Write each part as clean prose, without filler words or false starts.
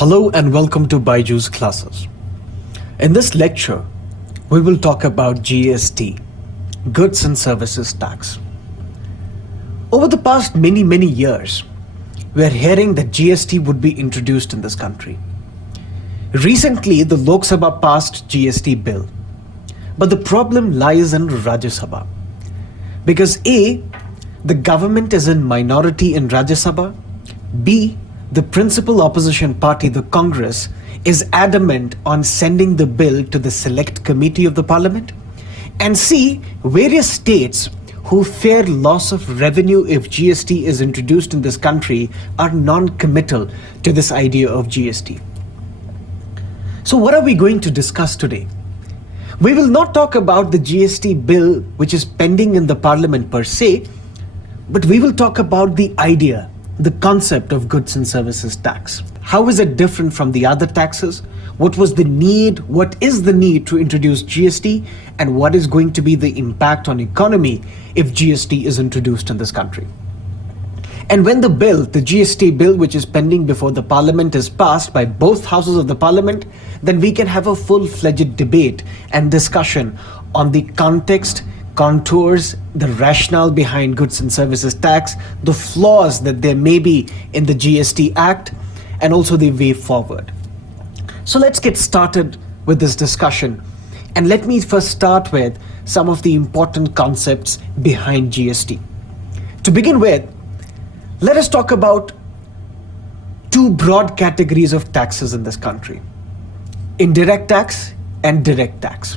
Hello and welcome to BYJU'S classes. In this lecture, we will talk about GST, Goods and Services Tax. Over the past many years, we are hearing that GST would be introduced in this country. Recently, the Lok Sabha passed GST Bill, but the problem lies in Rajya Sabha. Because A, the government is in minority in Rajya Sabha, B, the principal opposition party, the Congress, is adamant on sending the bill to the select committee of the parliament, and C, various states who fear loss of revenue if GST is introduced in this country are non-committal to this idea of GST. So what are we going to discuss today? We will not talk about the GST bill which is pending in the parliament per se, but we will talk about the idea, the concept of goods and services tax. How is it different from the other taxes? What is the need to introduce GST, and what is going to be the impact on economy if GST is introduced in this country? And when the GST bill which is pending before the parliament is passed by both houses of the parliament, then we can have a full-fledged debate and discussion on the context, contours, the rationale behind goods and services tax, the flaws that there may be in the GST Act, and also the way forward. So let's get started with this discussion. And let me first start with some of the important concepts behind GST. To begin with, let us talk about two broad categories of taxes in this country: indirect tax and direct tax.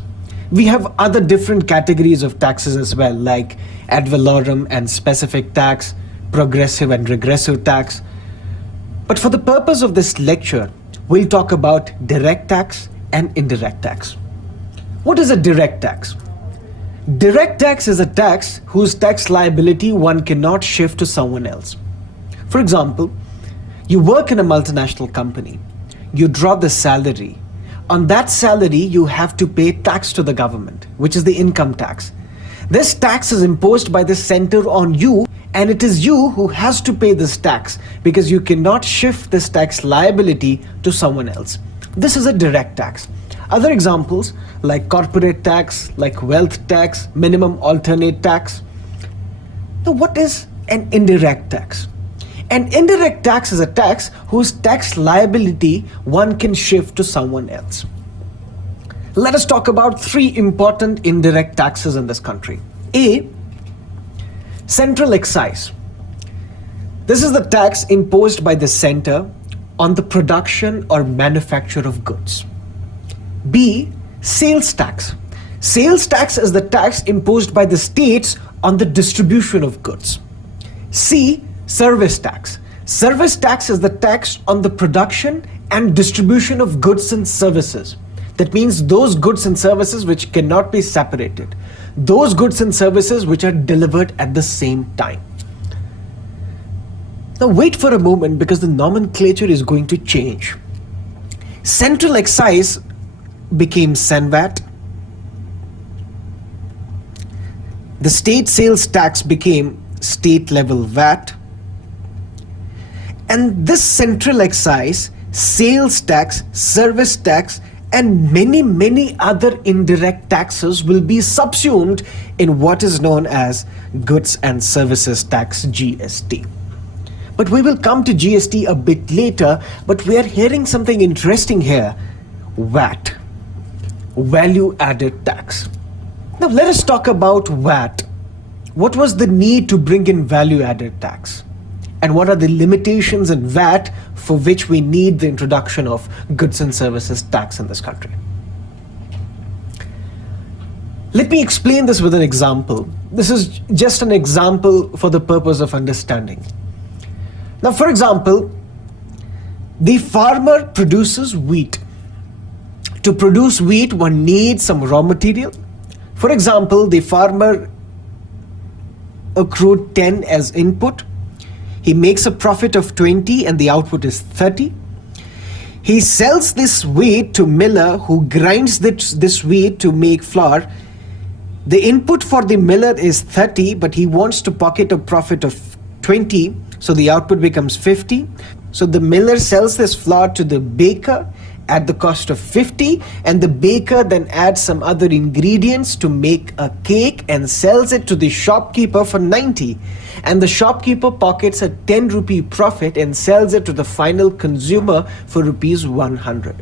We have other different categories of taxes as well, like ad valorem and specific tax, progressive and regressive tax. But for the purpose of this lecture, we'll talk about direct tax and indirect tax. What is a direct tax? Direct tax is a tax whose tax liability one cannot shift to someone else. For example, you work in a multinational company, you draw the salary. On that salary, you have to pay tax to the government, which is the income tax. This tax is imposed by the center on you, and it is you who has to pay this tax because you cannot shift this tax liability to someone else. This is a direct tax. Other examples like corporate tax, like wealth tax, minimum alternate tax. Now, what is an indirect tax? An indirect tax is a tax whose tax liability one can shift to someone else. Let us talk about three important indirect taxes in this country. A, central excise. This is the tax imposed by the center on the production or manufacture of goods. B, sales tax. Sales tax is the tax imposed by the states on the distribution of goods. C, service tax. Service tax is the tax on the production and distribution of goods and services. That means those goods and services which cannot be separated. Those goods and services which are delivered at the same time. Now wait for a moment, because the nomenclature is going to change. Central excise became CENVAT. The state sales tax became state level VAT. And this central excise, sales tax, service tax, and many other indirect taxes will be subsumed in what is known as Goods and Services Tax, GST. But we will come to GST a bit later, but we are hearing something interesting here: VAT, Value Added Tax. Now let us talk about VAT. What was the need to bring in value added tax? And what are the limitations in VAT for which we need the introduction of goods and services tax in this country? Let me explain this with an example. This is just an example for the purpose of understanding. Now, for example, the farmer produces wheat. To produce wheat, one needs some raw material. For example, the farmer accrued 10 as input. He makes a profit of 20 and the output is 30. He sells this wheat to miller, who grinds this wheat to make flour. The input for the miller is 30, but he wants to pocket a profit of 20, so the output becomes 50. So the miller sells this flour to the baker at the cost of 50, and the baker then adds some other ingredients to make a cake and sells it to the shopkeeper for 90, and the shopkeeper pockets a 10 rupee profit and sells it to the final consumer for rupees 100.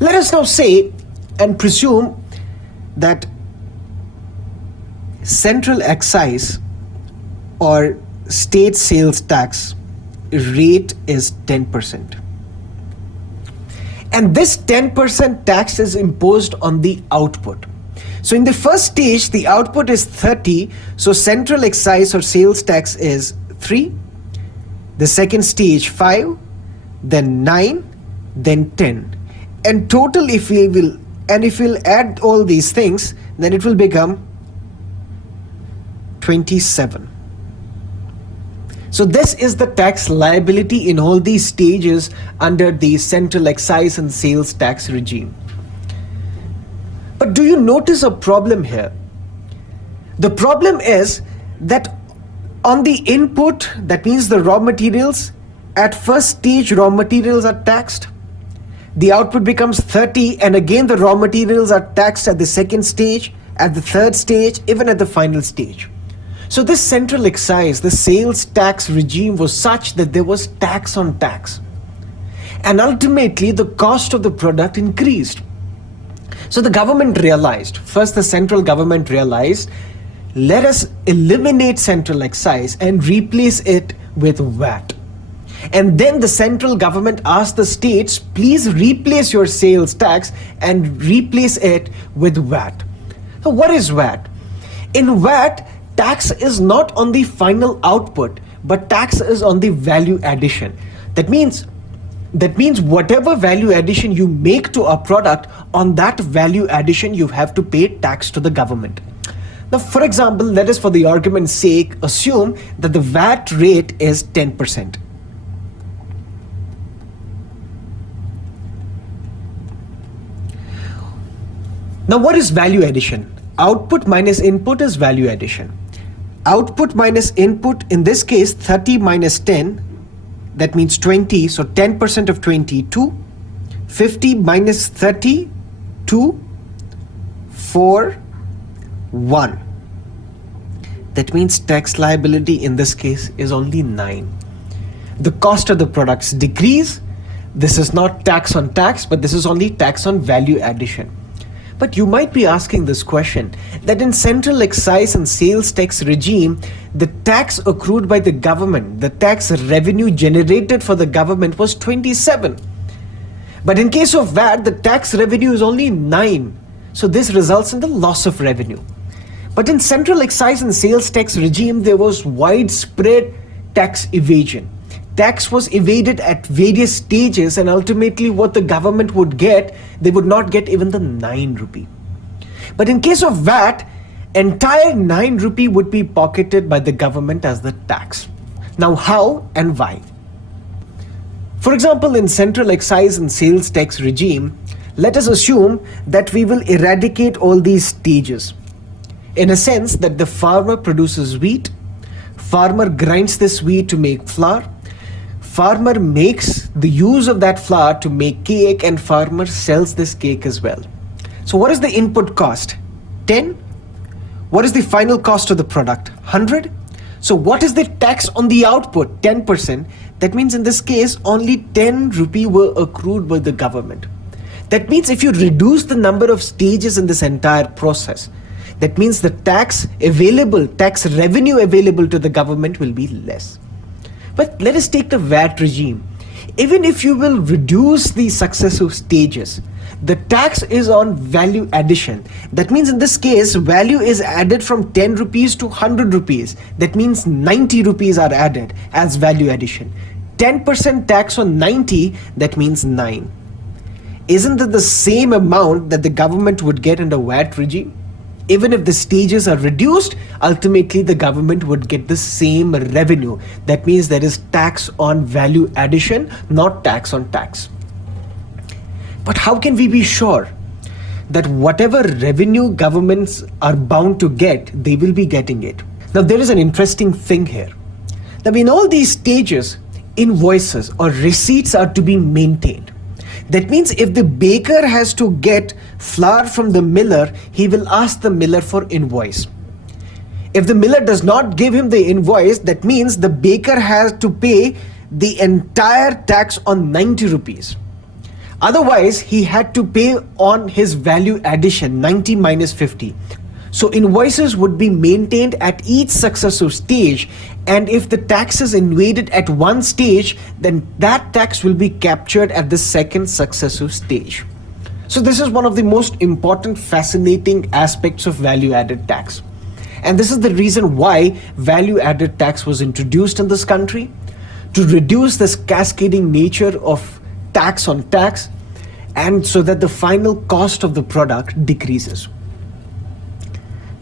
Let us now say and presume that central excise or state sales tax rate is 10%. And this 10% tax is imposed on the output. So in the first stage, the output is 30, so central excise or sales tax is 3. The second stage 5, then 9, then 10. And total, if we'll add all these things, then it will become 27. So this is the tax liability in all these stages under the central excise and sales tax regime. But do you notice a problem here? The problem is that on the input, that means the raw materials, at first stage raw materials are taxed. The output becomes 30, and again the raw materials are taxed at the second stage, at the third stage, even at the final stage. So this central excise, the sales tax regime was such that there was tax on tax. And ultimately the cost of the product increased. So the government realized, first the central government realized, let us eliminate central excise and replace it with VAT. And then the central government asked the states, please replace your sales tax and replace it with VAT. So what is VAT? In VAT, tax is not on the final output, but tax is on the value addition. That means whatever value addition you make to a product, on that value addition you have to pay tax to the government. Now, for example, let us for the argument's sake assume that the VAT rate is 10%. Now, what is value addition? Output minus input is value addition. Output minus input, in this case 30 minus 10, that means 20, so 10% of 22. 50 minus 30, 2, 4, 1. That means tax liability in this case is only 9. The cost of the products decrease. This is not tax on tax, but this is only tax on value addition. But you might be asking this question, that in central excise and sales tax regime, the tax accrued by the government, the tax revenue generated for the government was 27. But in case of VAT, the tax revenue is only 9. So this results in the loss of revenue. But in central excise and sales tax regime, there was widespread tax evasion. Tax was evaded at various stages, and ultimately what the government would get, they would not get even the 9 rupee. But in case of VAT, entire 9 rupee would be pocketed by the government as the tax. Now how and why? For example, in central excise and sales tax regime, let us assume that we will eradicate all these stages. In a sense that the farmer produces wheat, farmer grinds this wheat to make flour, farmer makes the use of that flour to make cake, and farmer sells this cake as well. So what is the input cost? 10. What is the final cost of the product? 100. So what is the tax on the output? 10%. That means in this case only 10 rupee were accrued by the government. That means if you reduce the number of stages in this entire process, that means the tax revenue available to the government will be less. But let us take the VAT regime. Even if you will reduce the successive stages, the tax is on value addition. That means in this case, value is added from 10 rupees to 100 rupees. That means 90 rupees are added as value addition. 10% tax on 90, that means 9. Isn't that the same amount that the government would get in the VAT regime? Even if the stages are reduced, ultimately the government would get the same revenue. That means there is tax on value addition, not tax on tax. But how can we be sure that whatever revenue governments are bound to get, they will be getting it? Now there is an interesting thing here. Now in all these stages, invoices or receipts are to be maintained. That means if the baker has to get flour from the miller, he will ask the miller for invoice. If the miller does not give him the invoice, that means the baker has to pay the entire tax on 90 rupees. Otherwise, he had to pay on his value addition, 90 minus 50. So invoices would be maintained at each successive stage, and if the tax is invaded at one stage, then that tax will be captured at the second successive stage. So this is one of the most important, fascinating aspects of value-added tax. And this is the reason why value-added tax was introduced in this country, to reduce this cascading nature of tax on tax, and so that the final cost of the product decreases.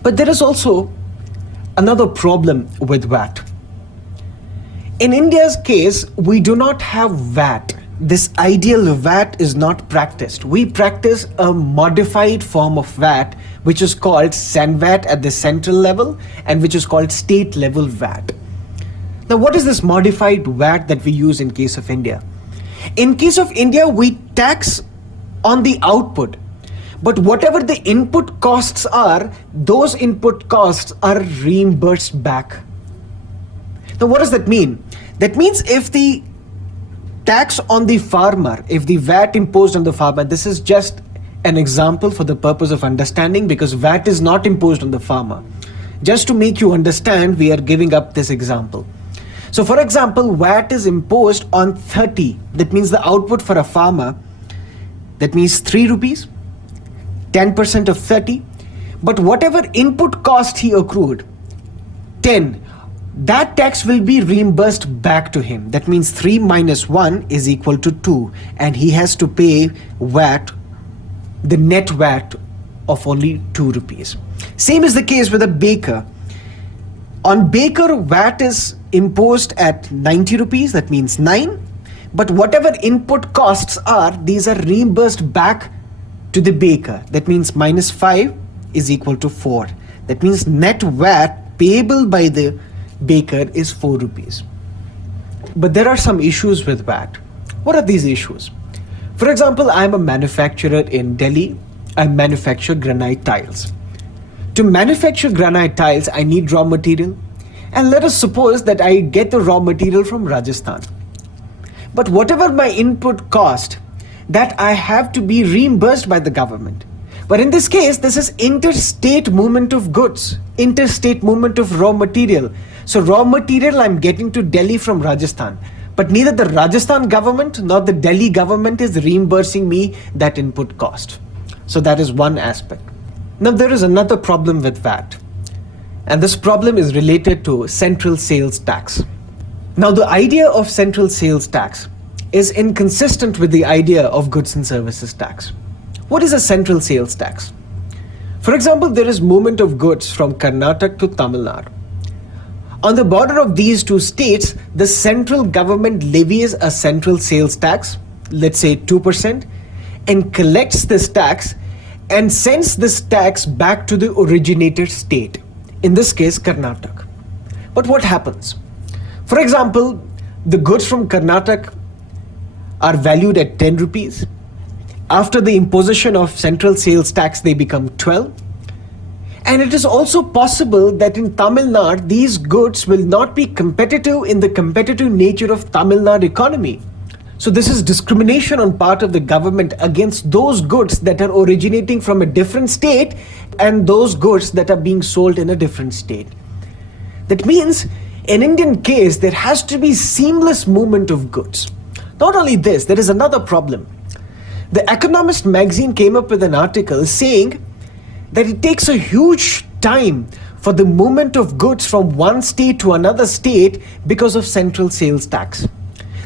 But there is also another problem with VAT. In India's case, we do not have VAT. This ideal VAT is not practiced. We practice a modified form of VAT, which is called SANVAT at the central level and which is called state level VAT. Now, what is this modified VAT that we use in case of India? In case of India, we tax on the output. But whatever the input costs are, those input costs are reimbursed back. Now, what does that mean? That means if the tax on the farmer, if the VAT imposed on the farmer, this is just an example for the purpose of understanding, because VAT is not imposed on the farmer. Just to make you understand, we are giving up this example. So for example, VAT is imposed on 30. That means the output for a farmer, that means 3 rupees. 10% of 30, but whatever input cost he accrued, 10, that tax will be reimbursed back to him. That means 3 minus 1 is equal to 2, and he has to pay VAT, the net VAT of only 2 rupees. Same is the case with a baker. On baker, VAT is imposed at 90 rupees, that means 9, but whatever input costs are, these are reimbursed back to the baker. That means minus 5 is equal to 4. That means net VAT payable by the baker is 4 rupees. But there are some issues with VAT. What are these issues? For example, I am a manufacturer in Delhi. I manufacture granite tiles. To manufacture granite tiles, I need raw material. And let us suppose that I get the raw material from Rajasthan. But whatever my input cost, that I have to be reimbursed by the government. But in this case, this is interstate movement of goods, interstate movement of raw material. So raw material I'm getting to Delhi from Rajasthan, but neither the Rajasthan government nor the Delhi government is reimbursing me that input cost. So that is one aspect. Now there is another problem with VAT, and this problem is related to central sales tax. Now the idea of central sales tax is inconsistent with the idea of goods and services tax. What is a central sales tax? For example, there is movement of goods from Karnataka to Tamil Nadu. On the border of these two states, the central government levies a central sales tax, let's say 2%, and collects this tax and sends this tax back to the originated state, in this case Karnataka. But what happens? For example, the goods from Karnataka are valued at 10 rupees. After the imposition of central sales tax, they become 12. And it is also possible that in Tamil Nadu, these goods will not be competitive in the competitive nature of Tamil Nadu economy. So this is discrimination on part of the government against those goods that are originating from a different state and those goods that are being sold in a different state. That means in Indian case, there has to be seamless movement of goods. Not only this, there is another problem. The Economist magazine came up with an article saying that it takes a huge time for the movement of goods from one state to another state because of central sales tax.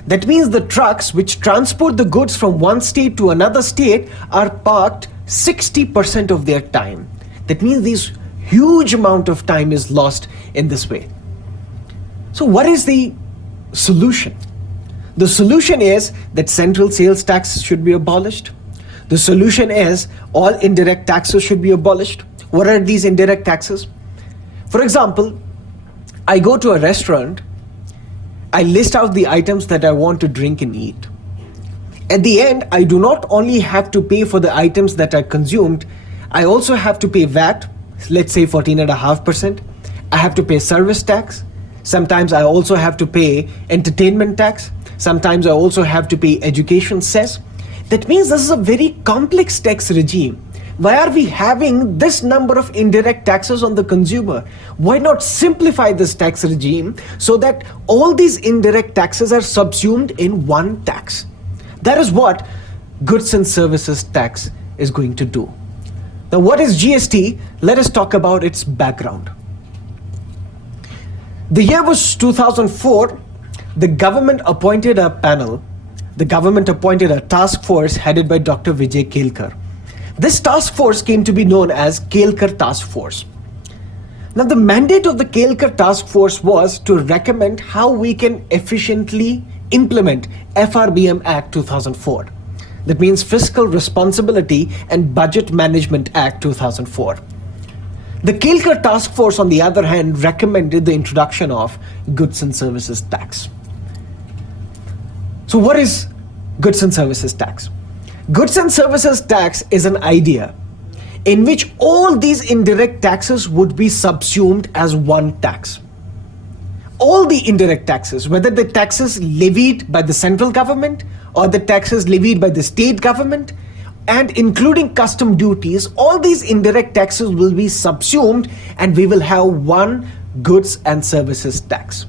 That means the trucks which transport the goods from one state to another state are parked 60% of their time. That means this huge amount of time is lost in this way. So what is the solution? The solution is that central sales tax should be abolished. The solution is all indirect taxes should be abolished. What are these indirect taxes? For example, I go to a restaurant I list out the items that I want to drink and eat. At the end, I do not only have to pay for the items that are consumed, I also have to pay VAT, let's say 14.5%. I have to pay service tax. Sometimes I also have to pay entertainment tax. Sometimes I also have to pay education cess. That means this is a very complex tax regime. Why are we having this number of indirect taxes on the consumer? Why not simplify this tax regime so that all these indirect taxes are subsumed in one tax? That is what goods and services tax is going to do. Now, what is GST? Let us talk about its background. The year was 2004. The government appointed a panel. The government appointed a task force headed by Dr. Vijay Kelkar. This task force came to be known as Kelkar Task Force. Now, the mandate of the Kelkar Task Force was to recommend how we can efficiently implement FRBM Act 2004. That means Fiscal Responsibility and Budget Management Act 2004. The Kelkar Task Force, on the other hand, recommended the introduction of goods and services tax. So what is goods and services tax? Goods and services tax is an idea in which all these indirect taxes would be subsumed as one tax. All the indirect taxes, whether the taxes levied by the central government or the taxes levied by the state government, and including custom duties, all these indirect taxes will be subsumed and we will have one goods and services tax.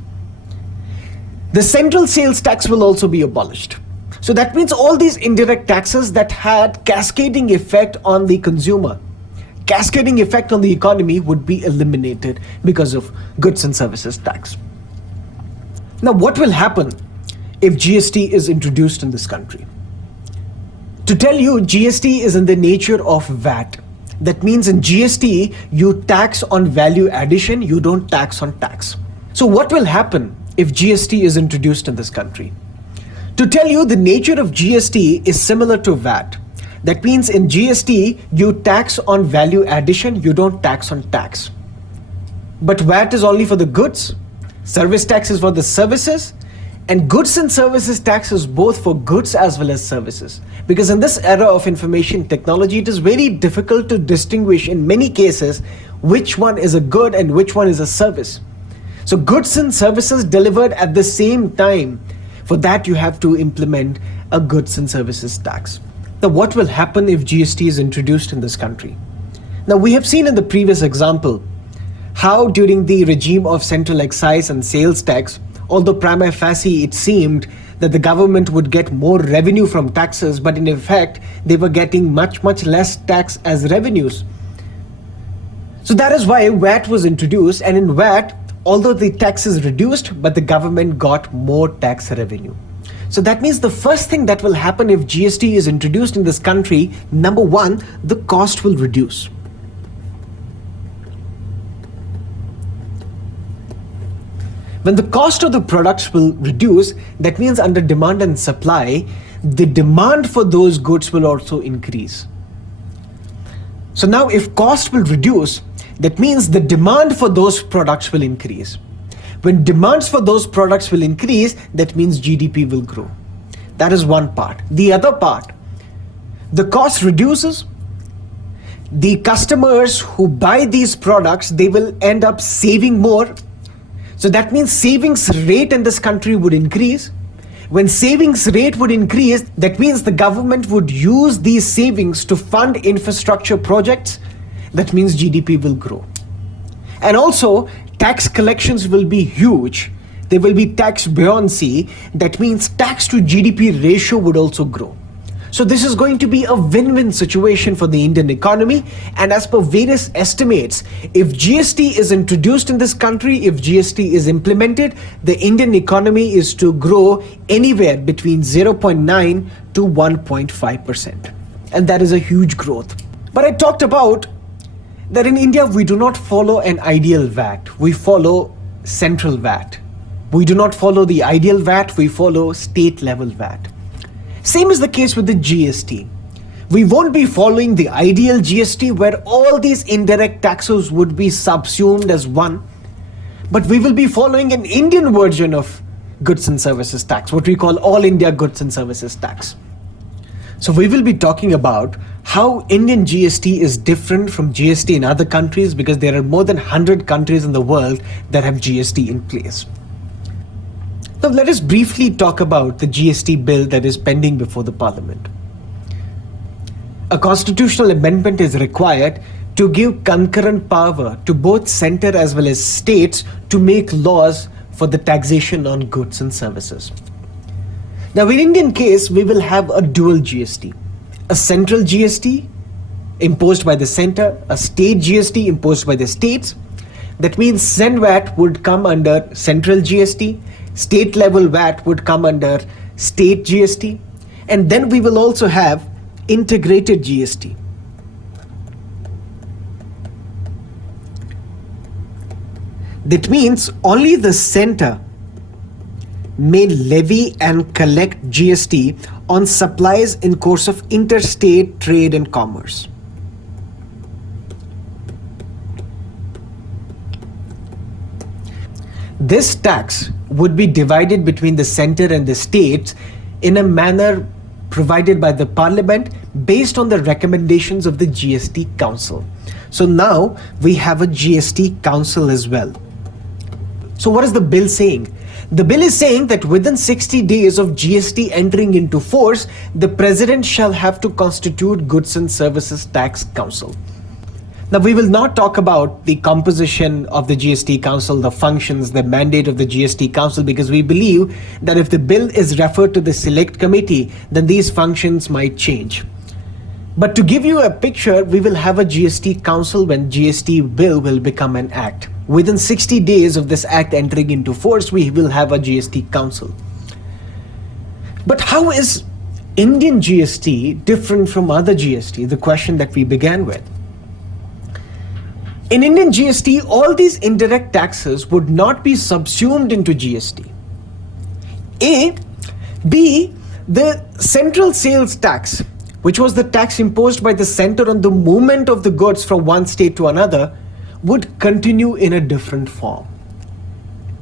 The central sales tax will also be abolished. So that means all these indirect taxes that had cascading effect on the consumer, cascading effect on the economy would be eliminated because of goods and services tax. Now, what will happen if GST is introduced in this country? To tell you, GST is in the nature of VAT. That means in GST, you tax on value addition, you don't tax on tax. So what will happen if GST is introduced in this country? To tell you, the nature of GST is similar to VAT. That means in GST, you tax on value addition, you don't tax on tax. But VAT is only for the goods, service tax is for the services, and goods and services tax is both for goods as well as services. Because in this era of information technology, it is very difficult to distinguish in many cases which one is a good and which one is a service. So goods and services delivered at the same time. For that, you have to implement a goods and services tax. Now, what will happen if GST is introduced in this country? Now, we have seen in the previous example how during the regime of central excise and sales tax, although prima facie it seemed that the government would get more revenue from taxes, but in effect, they were getting much less tax as revenues. So that is why VAT was introduced, and in VAT, although the tax is reduced, but the government got more tax revenue. So that means the first thing that will happen if GST is introduced in this country, number one, the cost will reduce. When the cost of the products will reduce, that means under demand and supply, the demand for those goods will also increase. So now if cost will reduce, that means the demand for those products will increase. When demands for those products will increase, that means GDP will grow. That is one part. The other part, the cost reduces. The customers who buy these products, they will end up saving more. So that means savings rate in this country would increase. When savings rate would increase, that means the government would use these savings to fund infrastructure projects. That means GDP will grow. And also, tax collections will be huge. There will be tax buoyancy. That means tax to GDP ratio would also grow. So this is going to be a win-win situation for the Indian economy. And as per various estimates, if GST is introduced in this country, if GST is implemented, the Indian economy is to grow anywhere between 0.9 to 1.5%. And that is a huge growth. But I talked about that in India, we do not follow an ideal VAT. We follow central VAT. We do not follow the ideal VAT. We follow state level VAT. Same is the case with the GST. We won't be following the ideal GST where all these indirect taxes would be subsumed as one, but we will be following an Indian version of goods and services tax, what we call All India Goods and Services Tax. So we will be talking about how Indian GST is different from GST in other countries, because there are more than 100 countries in the world that have GST in place. Now let us briefly talk about the GST bill that is pending before the Parliament. A constitutional amendment is required to give concurrent power to both centre as well as states to make laws for the taxation on goods and services. Now in Indian case, we will have a dual GST, a central GST imposed by the centre, a state GST imposed by the states. That means CEN-VAT would come under central GST, state level VAT would come under state GST, and then we will also have integrated GST. That means only the centre may levy and collect GST on supplies in course of interstate trade and commerce. This tax would be divided between the centre and the states in a manner provided by the Parliament based on the recommendations of the GST Council. So now we have a GST Council as well. So what is the bill saying? The bill is saying that within 60 days of GST entering into force, the President shall have to constitute Goods and Services Tax Council. Now we will not talk about the composition of the GST Council, the functions, the mandate of the GST Council, because we believe that if the bill is referred to the Select Committee, then these functions might change. But to give you a picture, we will have a GST Council when GST Bill will become an act. Within 60 days of this act entering into force, we will have a GST Council. But how is Indian GST different from other GST? The question that we began with. In Indian GST, all these indirect taxes would not be subsumed into GST. A. B. The central sales tax, which was the tax imposed by the centre on the movement of the goods from one state to another, would continue in a different form.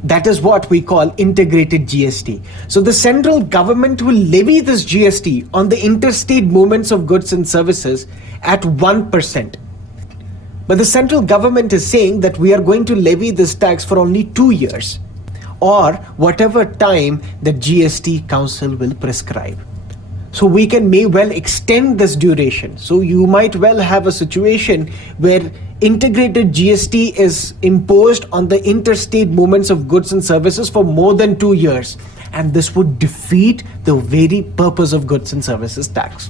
That is what we call integrated GST. So the central government will levy this GST on the interstate movements of goods and services at 1%. But the central government is saying that we are going to levy this tax for only 2 years, or whatever time the GST Council will prescribe. So we may well extend this duration. So you might well have a situation where integrated GST is imposed on the interstate movements of goods and services for more than 2 years. And this would defeat the very purpose of goods and services tax.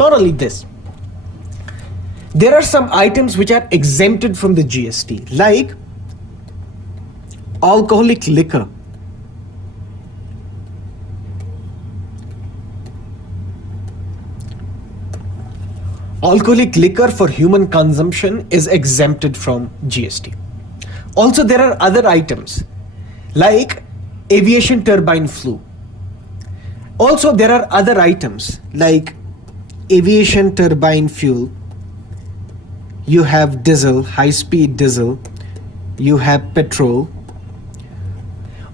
Not only this, there are some items which are exempted from the GST, like alcoholic liquor. Alcoholic liquor for human consumption is exempted from GST. Also, there are other items like aviation turbine fuel. Also, there are other items like aviation turbine fuel. You have diesel, high-speed diesel. You have petrol.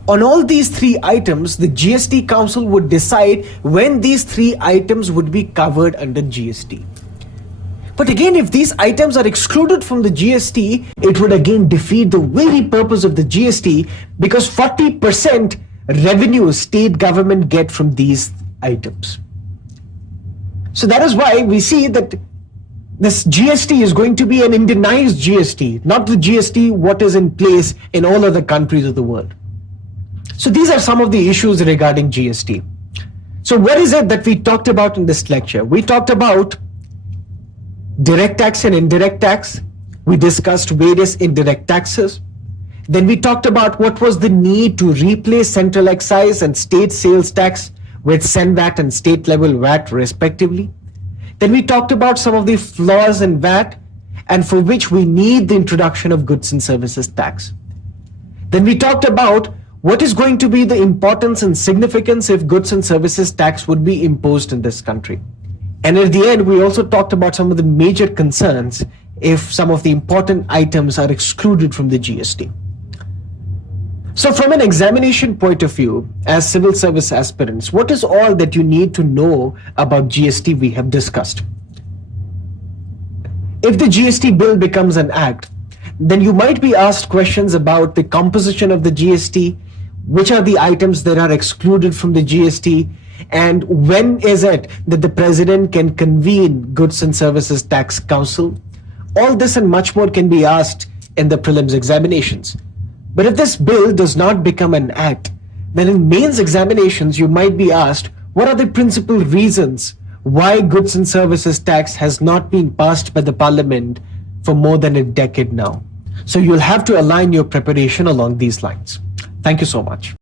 On all these three items, the GST Council would decide when these three items would be covered under GST. But again, if these items are excluded from the GST, it would again defeat the very purpose of the GST, because 40% revenue state government get from these items. So that is why we see that this GST is going to be an Indianized GST, not the GST what is in place in all other countries of the world. So these are some of the issues regarding GST. So what is it that we talked about in this lecture? We talked about direct tax and indirect tax. We discussed various indirect taxes. Then we talked about what was the need to replace central excise and state sales tax with CEN-VAT and state level VAT respectively. Then we talked about some of the flaws in VAT and for which we need the introduction of goods and services tax. Then we talked about what is going to be the importance and significance if goods and services tax would be imposed in this country. And at the end, we also talked about some of the major concerns if some of the important items are excluded from the GST. So from an examination point of view, as civil service aspirants, what is all that you need to know about GST we have discussed? If the GST bill becomes an act, then you might be asked questions about the composition of the GST, which are the items that are excluded from the GST, and when is it that the president can convene Goods and Services Tax Council? All this and much more can be asked in the prelims examinations. But if this bill does not become an act, then in mains examinations you might be asked, what are the principal reasons why goods and services tax has not been passed by the parliament for more than a decade now? So you'll have to align your preparation along these lines. Thank you so much.